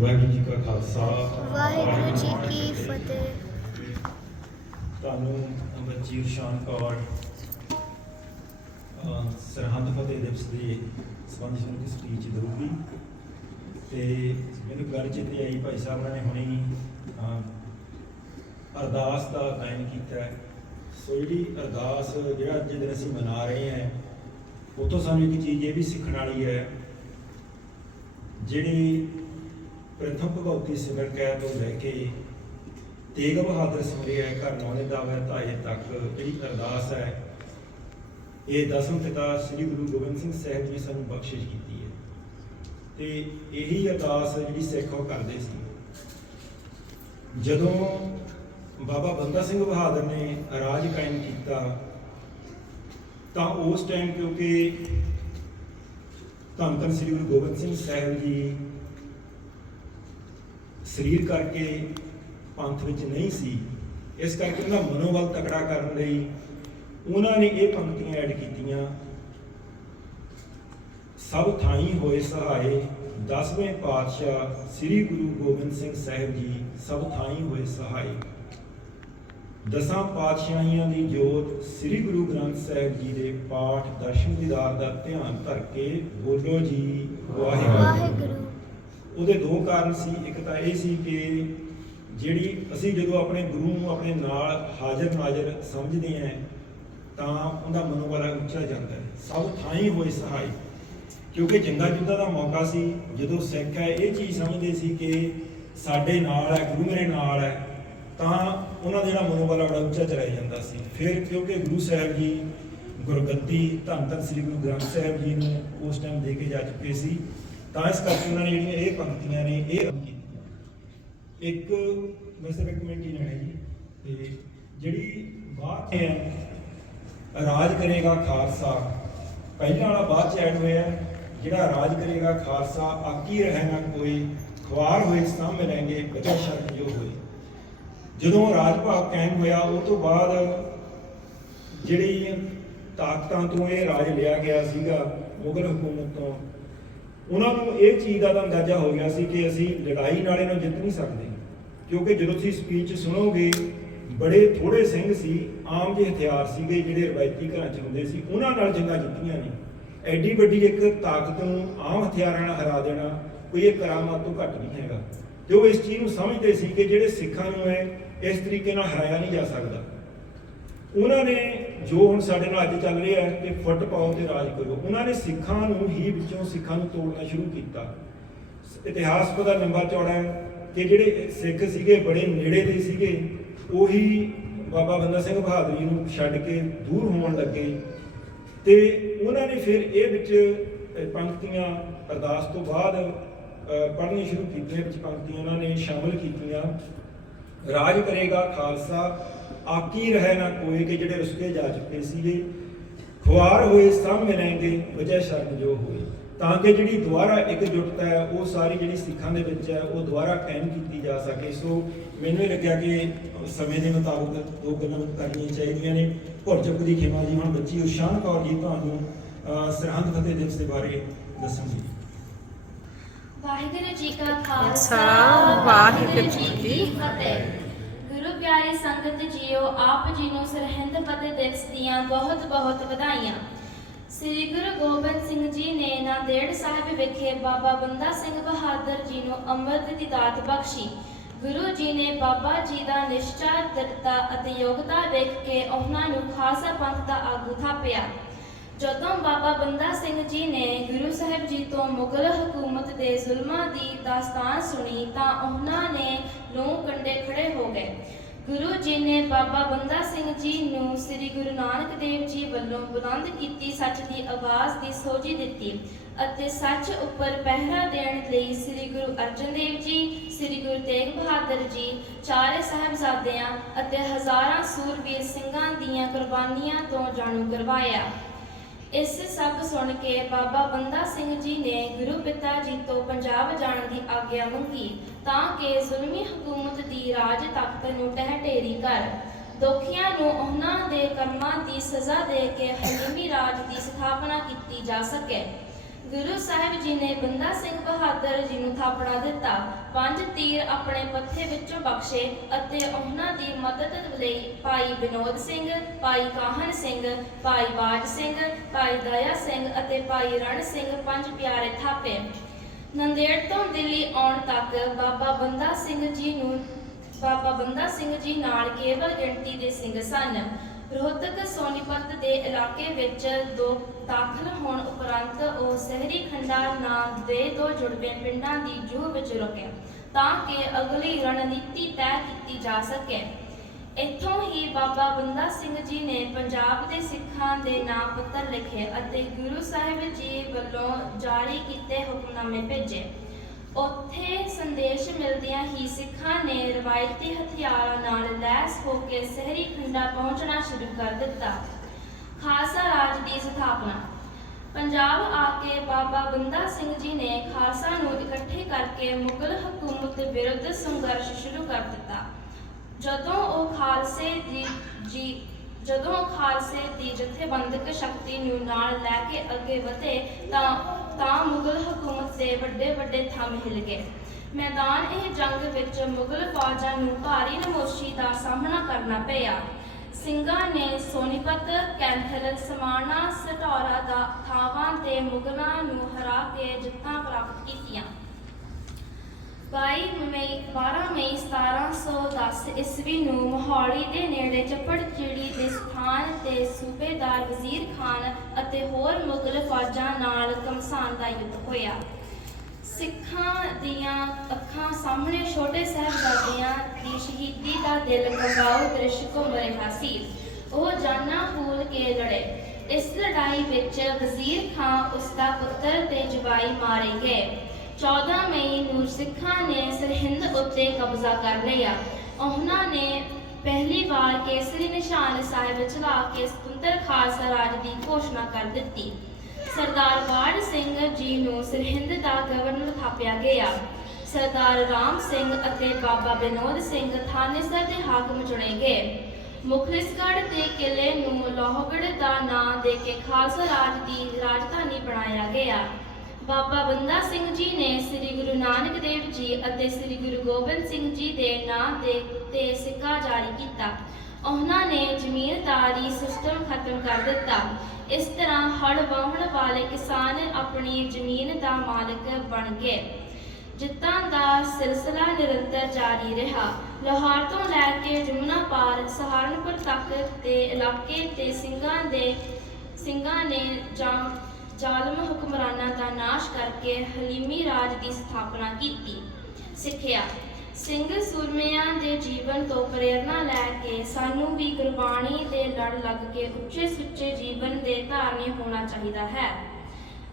ਵਾਹਿਗੁਰੂ ਜੀ ਕਾ ਖਾਲਸਾ। ਵਾਹਿਗੁਰੂ ਜੀ ਕੀ ਫਤਿਹ। ਤੁਹਾਨੂੰ ਬੱਚੀ ਸ਼ਾਨ ਕੌਰ ਸਰਹੰਦ ਫਤਿਹ ਦਿਵਸ ਦੇ ਸੰਬੰਧ ਵਿੱਚ ਸਪੀਚ ਦਊਗੀ। ਤੇ ਮੈਨੂੰ ਗੱਲ ਚੇਤੇ ਆਈ ਭਾਈ ਸਾਹਿਬ ਨੇ ਹੁਣੇ ਹੀ ਅਰਦਾਸ ਦਾ ਗਾਇਨ ਕੀਤਾ ਹੈ। ਸੋ ਜਿਹੜੀ ਅਰਦਾਸ ਜਿਹੜਾ ਅੱਜ ਦਿਨ ਅਸੀਂ ਮਨਾ ਰਹੇ ਹਾਂ ਉਹ ਤੋਂ ਸਾਨੂੰ ਇੱਕ ਚੀਜ਼ ਇਹ ਵੀ ਸਿੱਖਣ ਵਾਲੀ ਹੈ ਜਿਹੜੀ ਪ੍ਰਥਮ ਭਗਵਤੀ ਸਿਮਰ ਕਹਿ ਤੋਂ ਲੈ ਕੇ ਤੇਗ ਬਹਾਦਰ ਸਿਮਰਿਆ ਘਰ ਨੌਨੇ ਦਾ ਵੈ ਧਾਏ ਤੱਕ ਜਿਹੜੀ ਅਰਦਾਸ ਹੈ। ਇਹ ਦਸਮ ਪਿਤਾ ਸ੍ਰੀ ਗੁਰੂ ਗੋਬਿੰਦ ਸਿੰਘ ਸਾਹਿਬ ਜੀ ਸਾਨੂੰ ਬਖਸ਼ਿਸ਼ ਕੀਤੀ ਹੈ। ਤੇ ਇਹੀ ਅਰਦਾਸ ਜਿਹੜੀ ਸਿੱਖ ਉਹ ਕਰਦੇ ਸੀ। ਜਦੋਂ ਬਾਬਾ ਬੰਦਾ ਸਿੰਘ ਬਹਾਦਰ ਨੇ ਰਾਜ ਕਾਇਮ ਕੀਤਾ, ਤਾਂ ਉਸ ਟਾਈਮ ਕਿਉਂਕਿ ਧੰਨ ਧੰਨ ਸ੍ਰੀ ਗੁਰੂ ਗੋਬਿੰਦ ਸਿੰਘ ਸਾਹਿਬ ਜੀ ਸਰੀਰ ਕਰਕੇ ਪੰਥ ਵਿੱਚ ਨਹੀਂ ਸੀ, ਇਸ ਕਰਕੇ ਉਹਨਾਂ ਦਾ ਮਨੋਬਲ ਤਕੜਾ ਕਰਨ ਲਈ ਉਹਨਾਂ ਨੇ ਇਹ ਪੰਕਤੀਆਂ ਐਡ ਕੀਤੀਆਂ। ਸਭ ਥਾਈ ਹੋਏ ਸਹਾਏ ਦਸਵੇਂ ਪਾਤਸ਼ਾਹ ਸ੍ਰੀ ਗੁਰੂ ਗੋਬਿੰਦ ਸਿੰਘ ਸਾਹਿਬ ਜੀ ਸਭ ਥਾਈ ਹੋਏ ਸਹਾਏ। ਦਸਾਂ ਪਾਤਸ਼ਾਹੀਆਂ ਦੀ ਜੋਤ ਸ੍ਰੀ ਗੁਰੂ ਗ੍ਰੰਥ ਸਾਹਿਬ ਜੀ ਦੇ ਪਾਠ ਦਰਸ਼ਨ ਦੀਦਾਰ ਦਾ ਧਿਆਨ ਧਰ ਕੇ ਬੋਲੋ ਜੀ ਵਾਹਿਗੁਰੂ। ਉਹਦੇ ਦੋ ਕਾਰਨ ਸੀ। ਇੱਕ ਤਾਂ ਇਹ ਸੀ ਕਿ ਜਿਹੜੀ ਅਸੀਂ ਜਦੋਂ ਆਪਣੇ ਗੁਰੂ ਨੂੰ ਆਪਣੇ ਨਾਲ ਹਾਜ਼ਰ ਨਾਜ਼ਰ ਸਮਝਦੇ ਹਾਂ, ਤਾਂ ਉਹਦਾ ਮਨੋਬਲ ਉੱਚਾ ਜਾਂਦਾ ਹੈ। ਸਭ ਥਾਈ ਹੋਏ ਸਹਾਈ। ਕਿਉਂਕਿ ਜੰਗਾ ਯੁੱਧਾਂ ਦਾ ਮੌਕਾ ਸੀ। ਜਦੋਂ ਸਿੱਖ ਹੈ, ਇਹ ਚੀਜ਼ ਸਮਝਦੇ ਸੀ ਕਿ ਸਾਡੇ ਨਾਲ ਹੈ, ਗੁਰੂ ਮੇਰੇ ਨਾਲ ਹੈ, ਤਾਂ ਉਹਨਾਂ ਦਾ ਜਿਹੜਾ ਮਨੋਬਲ ਬੜਾ ਉੱਚਾ ਚਲਾ ਜਾਂਦਾ ਸੀ। ਫਿਰ ਕਿਉਂਕਿ ਗੁਰੂ ਸਾਹਿਬ ਜੀ ਗੁਰਗੱਦੀ ਧੰਨ ਧੰਨ ਸ੍ਰੀ ਗੁਰੂ ਗ੍ਰੰਥ ਸਾਹਿਬ ਜੀ ਨੂੰ ਉਸ ਟਾਈਮ ਦੇ ਕੇ ਜਾ ਚੁੱਕੇ ਸੀ। ਤਾਂ ਇਸ ਕਰਕੇ ਉਹਨਾਂ ਨੇ ਜਿਹੜੀਆਂ ਇਹ ਪੰਕਤੀਆਂ ਨੇ, ਇਹ ਕੀਤੀਆਂ। ਇੱਕ ਮੈਂ ਸਿਰਫ ਇੱਕ ਮਿੰਟ ਹੀ ਲੈਣਾ ਜੀ, ਤੇ ਜਿਹੜੀ ਬਾਤ ਹੈ, ਰਾਜ ਕਰੇਗਾ ਖਾਲਸਾ। ਪਹਿਲਾਂ ਵਾਲਾ ਬਾਅਦ ਚ ਐਡ ਹੋਇਆ, ਜਿਹੜਾ ਰਾਜ ਕਰੇਗਾ ਖਾਲਸਾ ਆਕੀ ਰਹਿ ਕੋਈ ਖਵਾਰ ਹੋਏ, ਸਾਹਮਣੇ ਰਹਿਣਗੇ ਬਚਾ ਸ਼ਰਕ ਜੋ ਹੋਏ। ਜਦੋਂ ਰਾਜ ਭਾਗ ਕਾਇਮ ਹੋਇਆ, ਉਹ ਤੋਂ ਬਾਅਦ ਜਿਹੜੀ ਤਾਕਤਾਂ ਤੋਂ ਇਹ ਰਾਜ ਲਿਆ ਗਿਆ ਸੀਗਾ, ਮੁਗਲ ਹਕੂਮਤ ਤੋਂ ਉਹਨਾਂ ਨੂੰ ਇਹ ਚੀਜ਼ ਦਾ ਤਾਂ ਅੰਦਾਜ਼ਾ ਹੋ ਗਿਆ ਸੀ ਕਿ ਅਸੀਂ ਲੜਾਈ ਨਾਲ ਇਹਨੂੰ ਜਿੱਤ ਨਹੀਂ ਸਕਦੇ। ਕਿਉਂਕਿ ਜਦੋਂ ਤੁਸੀਂ ਸਪੀਚ ਸੁਣੋਗੇ, ਬੜੇ ਥੋੜੇ ਸਿੰਘ ਸੀ, ਆਮ ਜਿਹੇ ਹਥਿਆਰ ਸੀਗੇ ਜਿਹੜੇ ਰਵਾਇਤੀ ਘਰਾਂ 'ਚ ਹੁੰਦੇ ਸੀ। ਉਹਨਾਂ ਨਾਲ ਜੰਗਾਂ ਜਿੱਤੀਆਂ ਨੇ। ਐਡੀ ਵੱਡੀ ਇੱਕ ਤਾਕਤ ਨੂੰ ਆਮ ਹਥਿਆਰਾਂ ਨਾਲ ਹਰਾ ਦੇਣਾ ਕੋਈ ਇਹ ਕਰਾਮਾਤ ਤੋਂ ਘੱਟ ਨਹੀਂ ਹੈਗਾ। ਤੇ ਉਹ ਇਸ ਚੀਜ਼ ਨੂੰ ਸਮਝਦੇ ਸੀ ਕਿ ਜਿਹੜੇ ਸਿੱਖਾਂ ਨੂੰ ਹੈ ਇਸ ਤਰੀਕੇ ਨਾਲ ਹਰਾਇਆ ਨਹੀਂ ਜਾ ਸਕਦਾ। ਉਹਨਾਂ ਨੇ ਜੋ ਹੁਣ ਸਾਡੇ ਨਾਲ ਅੱਜ ਚੱਲ ਰਿਹਾ ਹੈ ਕਿ ਫੁੱਟ ਪਾਓ ਤੇ ਰਾਜ ਕਰੋ ਉਹਨਾਂ ਨੇ ਸਿੱਖਾਂ ਨੂੰ ਹੀ ਵਿੱਚੋਂ ਸਿੱਖਾਂ ਨੂੰ ਤੋੜਨਾ ਸ਼ੁਰੂ ਕੀਤਾ। ਇਤਿਹਾਸ ਪਤਾ ਲੰਬਾ ਚੌੜਾ ਹੈ ਕਿ ਜਿਹੜੇ ਸਿੱਖ ਸੀਗੇ, ਬੜੇ ਨੇੜੇ ਦੇ ਸੀਗੇ, ਉਹੀ ਬਾਬਾ ਬੰਦਾ ਸਿੰਘ ਬਹਾਦਰ ਜੀ ਨੂੰ ਛੱਡ ਕੇ ਦੂਰ ਹੋਣ ਲੱਗੇ। ਤੇ ਉਹਨਾਂ ਨੇ ਫਿਰ ਇਹ ਵਿੱਚ ਪੰਕਤੀਆਂ ਅਰਦਾਸ ਤੋਂ ਬਾਅਦ ਪੜ੍ਹਨੀ ਸ਼ੁਰੂ ਕੀਤੀਆਂ, ਵਿੱਚ ਪੰਕਤੀਆਂ ਉਹਨਾਂ ਨੇ ਸ਼ਾਮਲ ਕੀਤੀਆਂ। ਰਾਜ ਕਰੇਗਾ ਖਾਲਸਾ ਆਕੀ ਰਹਿ ਨਾ ਕੋਈ ਕਿ ਜਿਹੜੇ ਰੁਸਕੇ ਜਾ ਚੁੱਕੇ ਸੀਗੇ? ਖੁਆਰ ਹੋਏ ਸਭ ਮਿਲਣਗੇ ਵਜ੍ਹਾ ਸ਼ਰਨ ਜੋ ਹੋਈ। ਤਾਂ ਕਿ ਜਿਹੜੀ ਦੁਬਾਰਾ ਇਕਜੁੱਟਤਾ ਹੈ ਉਹ ਸਾਰੀ ਜਿਹੜੀ ਸਿੱਖਾਂ ਦੇ ਵਿੱਚ ਹੈ ਉਹ ਦੁਬਾਰਾ ਕਾਇਮ ਕੀਤੀ ਜਾ ਸਕੇ। ਸੋ ਮੈਨੂੰ ਇਹ ਲੱਗਿਆ ਕਿ ਸਮੇਂ ਦੇ ਮੁਤਾਬਕ ਦੋ ਗੱਲਾਂ ਕਰਨੀਆਂ ਚਾਹੀਦੀਆਂ ਨੇ। ਭੁਰ ਚੁੱਕ ਦੀ ਖਿਮਾ ਜੀ ਹੁਣ ਬੱਚੀ ਉਸ਼ਾਨ ਕੌਰ ਜੀ ਤੁਹਾਨੂੰ ਸਰਹੰਦ ਫਤਿਹ ਦਿਵਸ ਦੇ ਬਾਰੇ ਦੱਸਣਗੇ। ਵਾਹਿਗੁਰੂ ਜੀ ਕਾ ਖਾਲਸਾ ਵਾਹਿਗੁਰੂ ਜੀ ਕੀ ਫਤਿਹ। ਪਿਆਰੀ ਸੰਗਤ ਜੀਓ, ਆਪ ਜੀ ਨੂੰ ਸਰਹਿੰਦ ਫਤਿਹ ਦਿਵਸ ਦੀਆਂ ਬਹੁਤ ਬਹੁਤ ਵਧਾਈਆਂ। ਸ੍ਰੀ ਗੁਰੂ ਗੋਬਿੰਦ ਸਿੰਘ ਜੀ ਨੇ ਨਾਂਦੇੜ ਸਾਹਿਬ ਵਿਖੇ ਬਾਬਾ ਬੰਦਾ ਸਿੰਘ ਬਹਾਦਰ ਜੀ ਨੂੰ ਅੰਮ੍ਰਿਤ ਦੀ ਦਾਤ ਬਖਸ਼ੀ। ਗੁਰੂ ਜੀ ਨੇ ਬਾਬਾ ਜੀ ਦਾ ਨਿਸ਼ਚਾ ਦ੍ਰਿੜਤਾ ਅਤੇ ਯੋਗਤਾ ਵੇਖ ਕੇ ਉਹਨਾਂ ਨੂੰ ਖਾਲਸਾ ਪੰਥ ਦਾ ਆਗੂ ਥਾਪਿਆ। ਜਦੋਂ ਬਾਬਾ ਬੰਦਾ ਸਿੰਘ ਜੀ ਨੇ ਗੁਰੂ ਸਾਹਿਬ ਜੀ ਤੋਂ ਮੁਗਲ ਹਕੂਮਤ ਦੇ ਜ਼ੁਲਮਾਂ ਦੀ ਦਾਸਤਾਨ ਸੁਣੀ ਤਾਂ ਉਹਨਾਂ ਨੇ ਲੂੰ ਕੰਡੇ ਖੜੇ ਹੋ ਗਏ। ਗੁਰੂ ਜੀ ਨੇ ਬਾਬਾ ਬੰਦਾ ਸਿੰਘ ਜੀ ਨੂੰ ਸ੍ਰੀ ਗੁਰੂ ਨਾਨਕ ਦੇਵ ਜੀ ਵੱਲੋਂ ਬੁਲੰਦ ਕੀਤੀ, ਸੱਚ ਦੀ ਆਵਾਜ਼ ਦੀ ਸੋਝੀ ਦਿੱਤੀ ਅਤੇ ਸੱਚ ਉੱਪਰ ਪਹਿਰਾ ਦੇਣ ਲਈ ਸ੍ਰੀ ਗੁਰੂ ਅਰਜਨ ਦੇਵ ਜੀ, ਸ੍ਰੀ ਗੁਰੂ ਤੇਗ ਬਹਾਦਰ ਜੀ, ਚਾਰੇ ਸਾਹਿਬਜ਼ਾਦਿਆਂ ਅਤੇ ਹਜ਼ਾਰਾਂ ਸੂਰਬੀਰ ਸਿੰਘਾਂ ਦੀਆਂ ਕੁਰਬਾਨੀਆਂ ਤੋਂ ਜਾਣੂ ਕਰਵਾਇਆ। ਇਸ ਸਭ ਸੁਣ ਕੇ ਬਾਬਾ ਬੰਦਾ ਸਿੰਘ ਜੀ ਨੇ ਗੁਰੂ ਪਿਤਾ ਜੀ ਤੋਂ ਪੰਜਾਬ ਜਾਣ ਦੀ ਆਗਿਆ ਮੰਗੀ ਤਾਂ ਕਿ ਜ਼ੁਲਮੀ ਹਕੂਮਤ ਦੀ ਰਾਜ ਤਖਤ ਨੂੰ ਟਹਿ ਕਰ। ਦੋਖੀਆਂ ਨੂੰ ਉਹਨਾਂ ਦੇ ਕਰਮਾਂ ਦੀ ਸਜ਼ਾ ਦੇ ਕੇ ਹਲੀਮੀ ਰਾਜ ਦੀ ਸਥਾਪਨਾ ਕੀਤੀ ਜਾ ਸਕੇ। ਗੁਰੂ ਸਾਹਿਬ ਜੀ ਨੇ ਬਹਾਦਰ ਜੀ ਨੂੰ ਥਾਪੜਾ ਦਿੱਤਾ, ਪੰਜ ਤੀਰ ਆਪਣੇ ਪੱਥੇ ਵਿੱਚੋਂ ਬਖਸ਼ੇ ਅਤੇ ਉਹਨਾਂ ਦੀ ਮਦਦ ਲਈ ਭਾਈ ਵਿਨੋਦ ਸਿੰਘ, ਭਾਈ ਕਾਹਨ ਸਿੰਘ, ਭਾਈ ਬਾਜ ਸਿੰਘ, ਭਾਈ ਦਇਆ ਸਿੰਘ ਅਤੇ ਭਾਈ ਰਣ ਸਿੰਘ ਪੰਜ ਪਿਆਰੇ ਥਾਪੇ। ਨੰਦੇੜ ਤੋਂ ਦਿੱਲੀ ਆਉਣ ਤੱਕ ਬਾਬਾ ਬੰਦਾ ਸਿੰਘ ਜੀ ਨੂੰ ਬਾਬਾ ਬੰਦਾ ਸਿੰਘ ਜੀ ਨਾਲ ਕੇਵਲ ਗਿਣਤੀ ਦੇ ਸਿੰਘ ਸਨ। ਰੋਹਤਕ ਸੋਨੀਪਤ ਦੇ ਇਲਾਕੇ ਵਿੱਚ ਦੋ ਦਾਖਲ ਹੋਣ ਉਪਰੰਤ ਉਹ ਸਹਿਰੀ ਖੰਡਾ ਨਾਂ ਦੇ ਦੋ ਜੁੜਵੇਂ ਪਿੰਡਾਂ ਦੀ ਜੂਹ ਵਿੱਚ ਰੁਕਿਆ ਤਾਂ ਕਿ ਅਗਲੀ ਰਣਨੀਤੀ ਤੈਅ ਕੀਤੀ ਜਾ ਸਕੇ। ਇੱਥੋਂ ਹੀ ਬਾਬਾ ਬੰਦਾ ਸਿੰਘ ਜੀ ਨੇ ਪੰਜਾਬ ਦੇ ਸਿੱਖਾਂ ਦੇ ਨਾਂ ਪੱਤਰ ਲਿਖੇ ਅਤੇ ਗੁਰੂ ਸਾਹਿਬ ਜੀ ਵੱਲੋਂ ਜਾਰੀ ਕੀਤੇ ਹੁਕਮਨਾਮੇ ਭੇਜੇ। ਉੱਥੇ ਸੰਦੇਸ਼ ਮਿਲਦਿਆਂ ਹੀ ਸਿੱਖਾਂ ਨੇ ਰਵਾਇਤੀ ਹਥਿਆਰਾਂ ਨਾਲ ਲੈਸ ਹੋ ਕੇ ਸਹਿਰੀ ਖੰਡਾ ਪਹੁੰਚਣਾ ਸ਼ੁਰੂ ਕਰ ਦਿੱਤਾ। ਖਾਲਸਾ ਰਾਜ ਦੀ ਸਥਾਪਨਾ। ਪੰਜਾਬ ਆ ਕੇ ਬਾਬਾ ਬੰਦਾ ਸਿੰਘ ਜੀ ਨੇ ਖਾਲਸਾ ਨੂੰ ਇਕੱਠੇ ਕਰਕੇ ਮੁਗਲ ਹਕੂਮਤ ਵਿਰੁੱਧ ਸੰਘਰਸ਼ ਸ਼ੁਰੂ ਕਰ ਦਿੱਤਾ। ਜਦੋਂ ਉਹ ਖਾਲਸੇ ਦੀ ਜੀ, ਜਦੋਂ ਖਾਲਸੇ ਦੀ ਜਥੇਬੰਦਕ ਸ਼ਕਤੀ ਨੂੰ ਨਾਲ ਲੈ ਕੇ ਅੱਗੇ ਵਧੇ ਤਾਂ ਤਾਂ ਮੁਗਲ ਹਕੂਮਤ ਦੇ ਵੱਡੇ ਵੱਡੇ ਥੰਮ ਹਿੱਲ ਗਏ। ਮੈਦਾਨ ਇਹ ਜੰਗ ਵਿੱਚ ਮੁਗਲ ਫੌਜਾਂ ਨੂੰ ਭਾਰੀ ਨਮੋਸ਼ੀ ਦਾ ਸਾਹਮਣਾ ਕਰਨਾ ਪਿਆ। ਸਿੰਘਾਂ ਨੇ ਸੋਨੀਪਤ, ਕੈਂਥਲ, ਸਮਾਣਾ, ਸਟੌਰਾ ਦਾ ਥਾਵਾਂ ਤੇ ਮੁਗਲਾਂ ਨੂੰ ਹਰਾ ਕੇ ਜਿੱਤਾਂ ਪ੍ਰਾਪਤ ਕੀਤੀਆਂ। 22 ਮਈ 12 ਮਈ 1710 ਈਸਵੀ ਨੂੰ ਮੋਹਾਲੀ ਦੇ ਨੇੜੇ ਚੱਪੜਚਿੜੀ ਦੇ ਸਥਾਨ ਤੇ ਸੂਬੇਦਾਰ ਵਜ਼ੀਰ ਖਾਨ ਅਤੇ ਹੋਰ ਮੁਗਲ ਫੌਜਾਂ ਨਾਲ ਕਮਸਾਨ ਦਾ ਯੁੱਧ ਹੋਇਆ। ਸਿੱਖਾਂ ਦੀਆਂ ਅੱਖਾਂ ਸਾਹਮਣੇ ਛੋਟੇ ਸਾਹਿਬਜ਼ਾਦਿਆਂ ਦੀ ਸ਼ਹੀਦੀ ਦਾ ਦਿਲ ਕੰਬਾਉ ਦ੍ਰਿਸ਼ ਘੁੰਮ ਰਿਹਾ ਸੀ। ਉਹ ਜਾਨਾਂ ਫੂਲ ਕੇ ਲੜੇ। ਇਸ ਲੜਾਈ ਵਿੱਚ ਵਜ਼ੀਰ ਖਾਂ ਉਸ ਦਾ ਪੁੱਤਰ ਤੇ ਜਵਾਈ ਮਾਰੇ ਗਏ। 14 ਮਈ ਨੂੰ ਸਿੱਖਾਂ ਨੇ ਸਰਹਿੰਦ ਉੱਤੇ ਕਬਜ਼ਾ ਕਰ ਲਿਆ। ਉਹਨਾਂ ਨੇ ਪਹਿਲੀ ਵਾਰ ਕੇਸਰੀ ਨਿਸ਼ਾਨ ਸਾਹਿਬ ਚਲਾ ਕੇ ਸੁਤੰਤਰ ਖਾਲਸਾ ਰਾਜ ਦੀ ਘੋਸ਼ਣਾ ਕਰ ਦਿੱਤੀ। ਸਰਦਾਰ ਵਾੜ ਸਿੰਘ ਜੀ ਨੂੰ ਸਰਹਿੰਦ ਦਾ ਗਵਰਨਰ ਥਾਪਿਆ ਗਿਆ। ਸਰਦਾਰ ਰਾਮ ਸਿੰਘ ਅਤੇ ਬਾਬਾ ਵਿਨੋਦ ਸਿੰਘ ਥਾਨੇਸਰ ਦੇ ਹਾਕਮ ਚੁਣੇ ਗਏ। ਮੁਖਲਿਸਗੜ੍ਹ ਦੇ ਕਿਲੇ ਨੂੰ ਲੋਹਗੜ੍ਹ ਦਾ ਨਾਂ ਦੇ ਕੇ ਖਾਲਸਾ ਰਾਜ ਦੀ ਰਾਜਧਾਨੀ ਬਣਾਇਆ ਗਿਆ। ਬਾਬਾ ਬੰਦਾ ਸਿੰਘ ਜੀ ਨੇ ਸ੍ਰੀ ਗੁਰੂ ਨਾਨਕ ਦੇਵ ਜੀ ਅਤੇ ਸ੍ਰੀ ਗੁਰੂ ਗੋਬਿੰਦ ਸਿੰਘ ਜੀ ਦੇ ਨਾਂ ਦੇ ਤੇ ਸਿੱਕਾ ਜਾਰੀ ਕੀਤਾ। ਉਹਨਾਂ ਨੇ ਜ਼ਮੀਨਦਾਰੀ ਸਿਸਟਮ ਖਤਮ ਕਰ ਦਿੱਤਾ। ਇਸ ਤਰ੍ਹਾਂ ਹੜ ਵਾਹਣ ਵਾਲੇ ਕਿਸਾਨ ਆਪਣੀ ਜ਼ਮੀਨ ਦਾ ਮਾਲਕ ਬਣ ਗਏ। ਜਿੱਤਾਂ ਦਾ ਸਿਲਸਿਲਾ ਨਿਰੰਤਰ ਜਾਰੀ ਰਿਹਾ। ਲਾਹੌਰ ਤੋਂ ਲੈ ਕੇ ਜਮੁਨਾ ਪਾਰ, ਸਹਾਰਨਪੁਰ ਤੱਕ ਦੇ ਇਲਾਕੇ ਤੇ ਸਿੰਘਾਂ ਦੇ, ਸਿੰਘਾਂ ਨੇ ਜਾਂ ਜ਼ਾਲਮ ਹੁਕਮਰਾਨਾਂ ਦਾ ਨਾਸ਼ ਕਰਕੇ ਹਲੀਮੀ ਰਾਜ ਦੀ ਸਥਾਪਨਾ ਕੀਤੀ। ਸਿੱਖਿਆ। ਸਿੰਘ ਸੂਰਮਿਆਂ ਦੇ ਜੀਵਨ ਤੋਂ ਪ੍ਰੇਰਣਾ ਲੈ ਕੇ ਸਾਨੂੰ ਵੀ ਗੁਰਬਾਣੀ ਦੇ ਲੜ ਲੱਗ ਕੇ ਉੱਚੇ ਸੁੱਚੇ ਜੀਵਨ ਦੇ ਧਾਰਨੀ ਹੋਣਾ ਚਾਹੀਦਾ ਹੈ।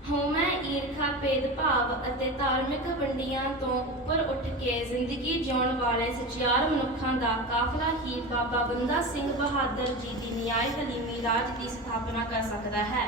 ਹਉਮੈ ਈਰਖਾ, ਭੇਦਭਾਵ ਅਤੇ ਧਾਰਮਿਕ ਵੰਡੀਆਂ ਤੋਂ ਉੱਪਰ ਉੱਠ ਕੇ ਜ਼ਿੰਦਗੀ ਜਿਉਣ ਵਾਲੇ ਸਚਿਆਰ ਮਨੁੱਖਾਂ ਦਾ ਕਾਫਲਾ ਹੀ ਬਾਬਾ ਬੰਦਾ ਸਿੰਘ ਬਹਾਦਰ ਜੀ ਦੀ ਨਿਆਇ ਹਲੀਮੀ ਰਾਜ ਦੀ ਸਥਾਪਨਾ ਕਰ ਸਕਦਾ ਹੈ।